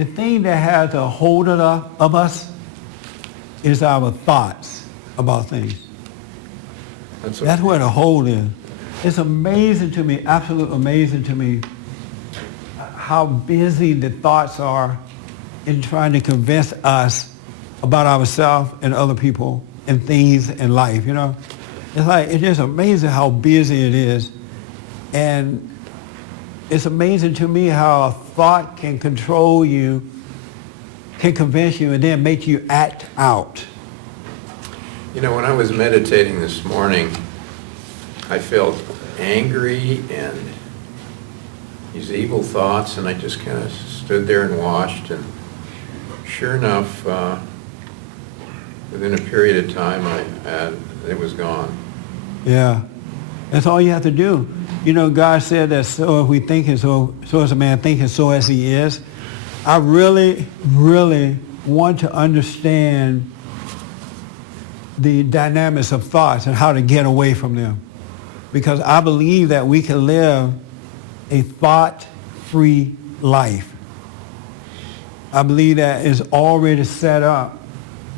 the thing that has a hold of us is our thoughts about things. That's where the hold is. It's amazing to me, absolutely amazing to me, how busy the thoughts are in trying to convince us about ourselves and other people and things in life, you know? It's just amazing how busy it is. And it's amazing to me how a thought can control you, can convince you, and then make you act out. You know, when I was meditating this morning, I felt angry and these evil thoughts, and I just kind of stood there and watched, and sure enough, within a period of time, it was gone. Yeah, that's all you have to do. You know, God said that so if we think it, so is a man thinking, so as he is. I really, really want to understand the dynamics of thoughts and how to get away from them. Because I believe that we can live a thought-free life. I believe that it's already set up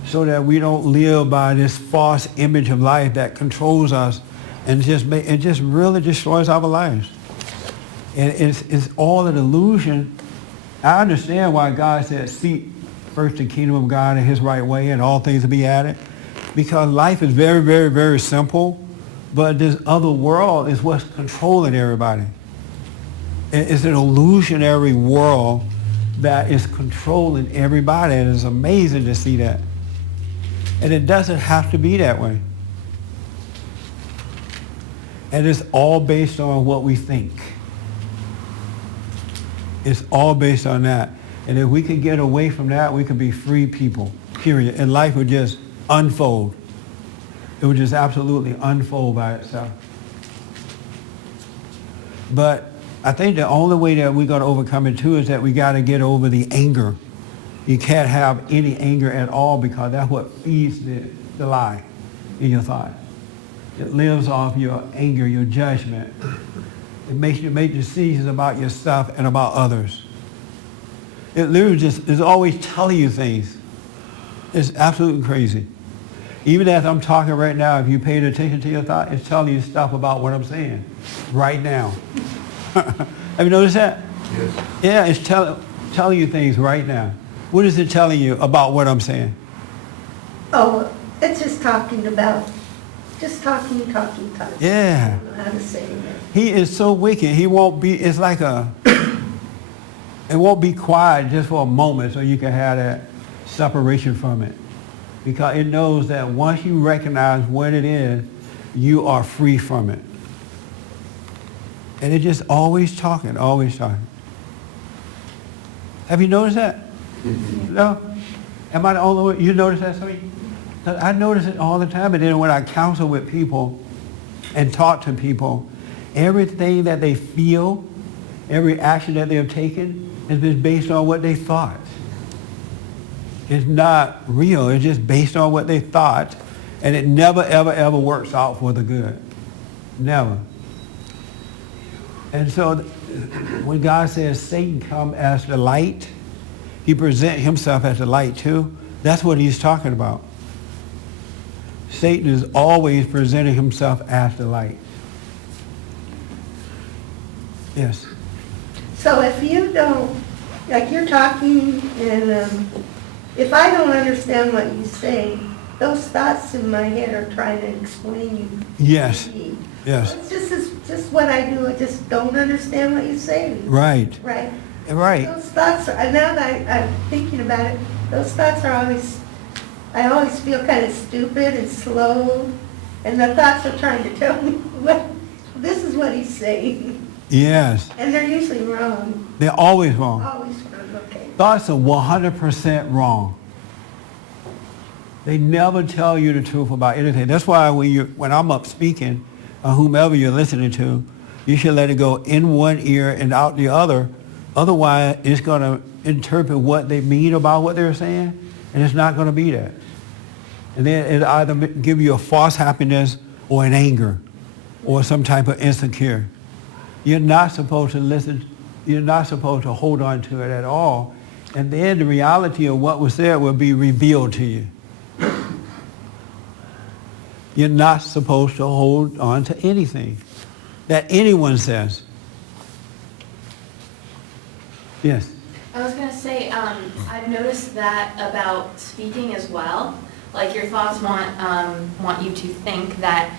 so that we don't live by this false image of life that controls us and it just really destroys our lives. And it's all an illusion. I understand why God said, seek first the kingdom of God and his right way and all things will be added. Because life is very, very, very simple, but this other world is what's controlling everybody. It's an illusionary world that is controlling everybody, and it's amazing to see that. And it doesn't have to be that way. And it's all based on what we think. It's all based on that. And if we could get away from that, we could be free people, period. And life would just unfold. It would just absolutely unfold by itself. But I think the only way that we're going to overcome it too is that we got to get over the anger. You can't have any anger at all because that's what feeds the lie in your thought. It lives off your anger, your judgment. It makes you make decisions about yourself and about others. It literally just is always telling you things. It's absolutely crazy. Even as I'm talking right now, if you paid attention to your thought, it's telling you stuff about what I'm saying right now. Have you noticed that? Yes. Yeah, it's telling you things right now. What is it telling you about what I'm saying? Oh, it's just talking. Yeah. I don't know how to say it. He is so wicked. He won't be, it's like it won't be quiet just for a moment so you can have that separation from it. Because it knows that once you recognize what it is, you are free from it. And it's just always talking, always talking. Have you noticed that? No? Am I the only one? You notice that, Sophie? I notice it all the time. And then when I counsel with people and talk to people, everything that they feel, every action that they have taken has been based on what they thought. It's not real. It's just based on what they thought. And it never, ever, ever works out for the good. Never. And so when God says Satan come as the light, he presents himself as the light too. That's what he's talking about. Satan is always presenting himself as the light. Yes. So if you don't, like you're talking, and if I don't understand what you say, those thoughts in my head are trying to explain you. Yes. To me. Yes. It's just what I do. I just don't understand what you say. Right. Right. Right. Those thoughts are, now that I'm thinking about it, those thoughts are always, I always feel kind of stupid and slow, and the thoughts are trying to tell me, well, this is what he's saying. Yes. And they're usually wrong. They're always wrong. Always wrong, okay. Thoughts are 100% wrong. They never tell you the truth about anything. That's why when I'm up speaking, whomever you're listening to, you should let it go in one ear and out the other. Otherwise, it's going to interpret what they mean about what they're saying, and it's not going to be that. And then it'll either give you a false happiness or an anger or some type of insecure. You're not supposed to listen. You're not supposed to hold on to it at all. And then the reality of what was there will be revealed to you. You're not supposed to hold on to anything that anyone says. Yes. I was going to say, I've noticed that about speaking as well. Like your thoughts want you to think that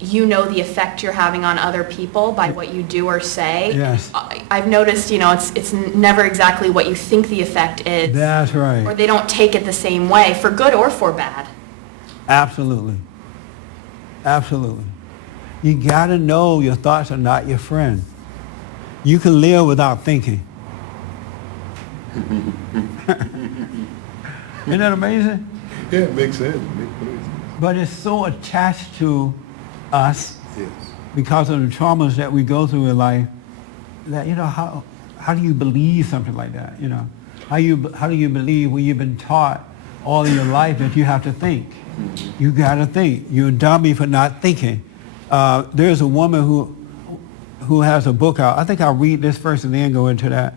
you know the effect you're having on other people by what you do or say. Yes. I've noticed, it's never exactly what you think the effect is. That's right. Or they don't take it the same way, for good or for bad. Absolutely. Absolutely. You got to know your thoughts are not your friend. You can live without thinking. Isn't that amazing? Yeah, it makes sense. But it's so attached to us Yes. because of the traumas that we go through in life that, how do you believe something like that? How do you believe when you've been taught all of your life that you have to think? You got to think. You're a dummy for not thinking. There's a woman who has a book out. I think I'll read this first and then go into that.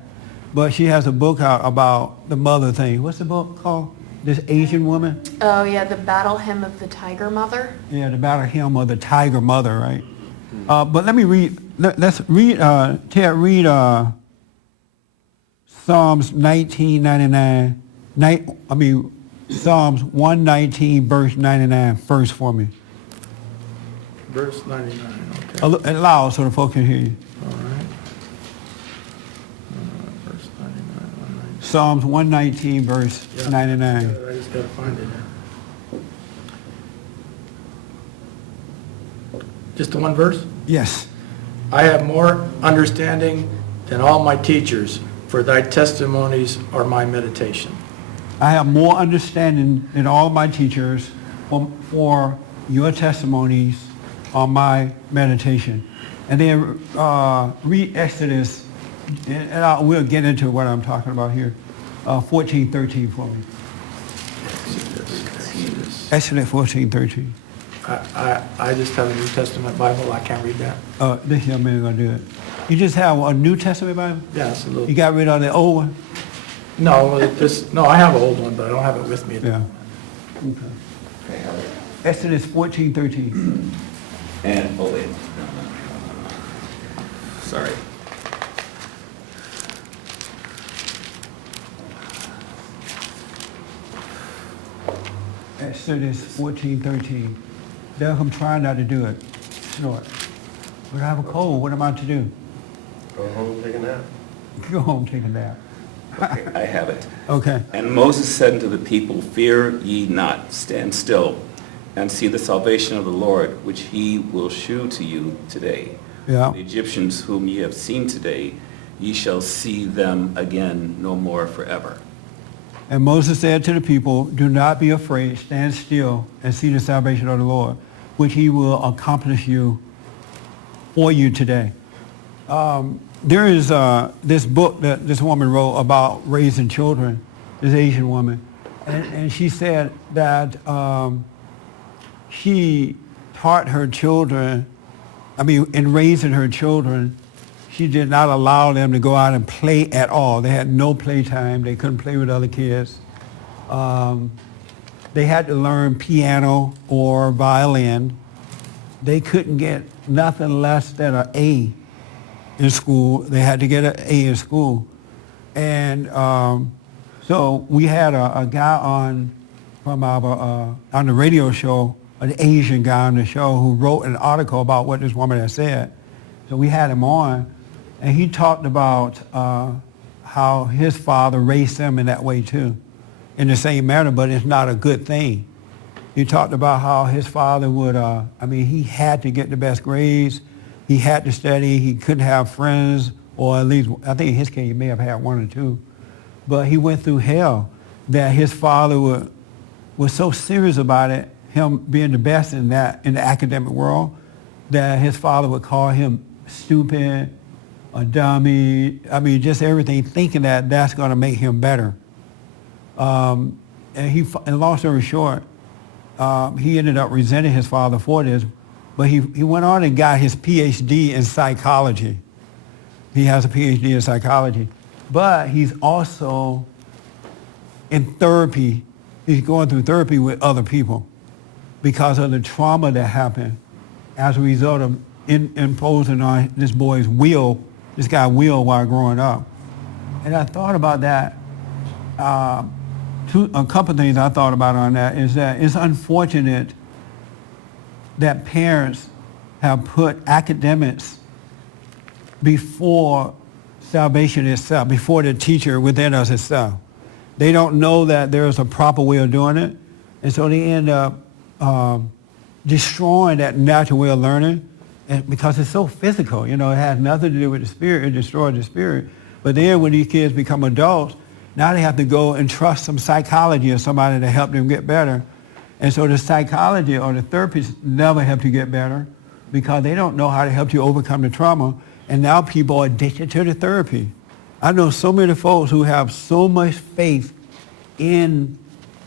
But she has a book out about the mother thing. What's the book called? This Asian woman? Oh, yeah, the battle hymn of the tiger mother. Yeah, the battle hymn of the tiger mother, right? But let me read. Let's read. Ted, read Psalms 1999. Psalms 119, verse 99, first for me. Verse 99, okay. Loud so the folks can hear you. All right. Verse 99, 119. Psalms 119, verse Yeah, 99. I just gotta find it here. Just the one verse? Yes. I have more understanding than all my teachers, for thy testimonies are my meditation. I have more understanding than all my teachers, for your testimonies are my meditation. And then read Exodus, and we'll get into what I'm talking about here. 14:13 for me. Exodus 14:13. I just have a New Testament Bible, I can't read that. This young man is going to do it. You just have a New Testament Bible? Yeah, it's a little, You got rid of the old one? no, I have an old one, but I don't have it with me. Yeah. Okay. Exodus 14:13. And, oh wait, sorry. Exodus 14:13. Doug, I'm trying not to do it. Snort. But I have a cold. What am I to do? Go home, take a nap. Go home, take a nap. Okay, I have it. Okay. And Moses said unto the people, Fear ye not, stand still, and see the salvation of the Lord, which he will shew to you today. Yeah. The Egyptians whom ye have seen today, ye shall see them again no more forever. And Moses said to the people, Do not be afraid, stand still and see the salvation of the Lord, which he will accomplish for you today. There is this book that this woman wrote about raising children, this Asian woman, and she said that she taught her children, in raising her children, she did not allow them to go out and play at all. They had no playtime. They couldn't play with other kids. They had to learn piano or violin. They couldn't get nothing less than an A in school. They had to get an A in school. And so we had a guy on the radio show, an Asian guy on the show who wrote an article about what this woman had said. So we had him on, and he talked about how his father raised him in that way too, in the same manner, but it's not a good thing. He talked about how his father would, he had to get the best grades. He had to study. He couldn't have friends, or at least, I think in his case, he may have had one or two. But he went through hell that his father was so serious about it, him being the best in the academic world, that his father would call him stupid, a dummy, just everything, thinking that that's going to make him better. And long story short, he ended up resenting his father for this, but he went on and got his PhD in psychology. He has a PhD in psychology. but he's also in therapy. He's going through therapy with other people because of the trauma that happened as a result of imposing on this boy's will, this guy's will while growing up. And I thought about that. A couple of things I thought about on that is that it's unfortunate that parents have put academics before salvation itself, before the teacher within us itself. They don't know that there's a proper way of doing it, and so they end up destroying that natural way of learning, and because it's so physical. It has nothing to do with the spirit. It destroys the spirit. But then when these kids become adults, now they have to go and trust some psychology or somebody to help them get better. And so the psychology or the therapist never help you get better because they don't know how to help you overcome the trauma. And now people are addicted to the therapy. I know so many folks who have so much faith in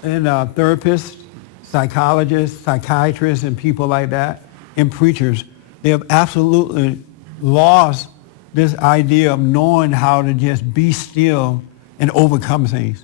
therapists, psychologists, psychiatrists, and people like that, and preachers. They have absolutely lost this idea of knowing how to just be still and overcome things.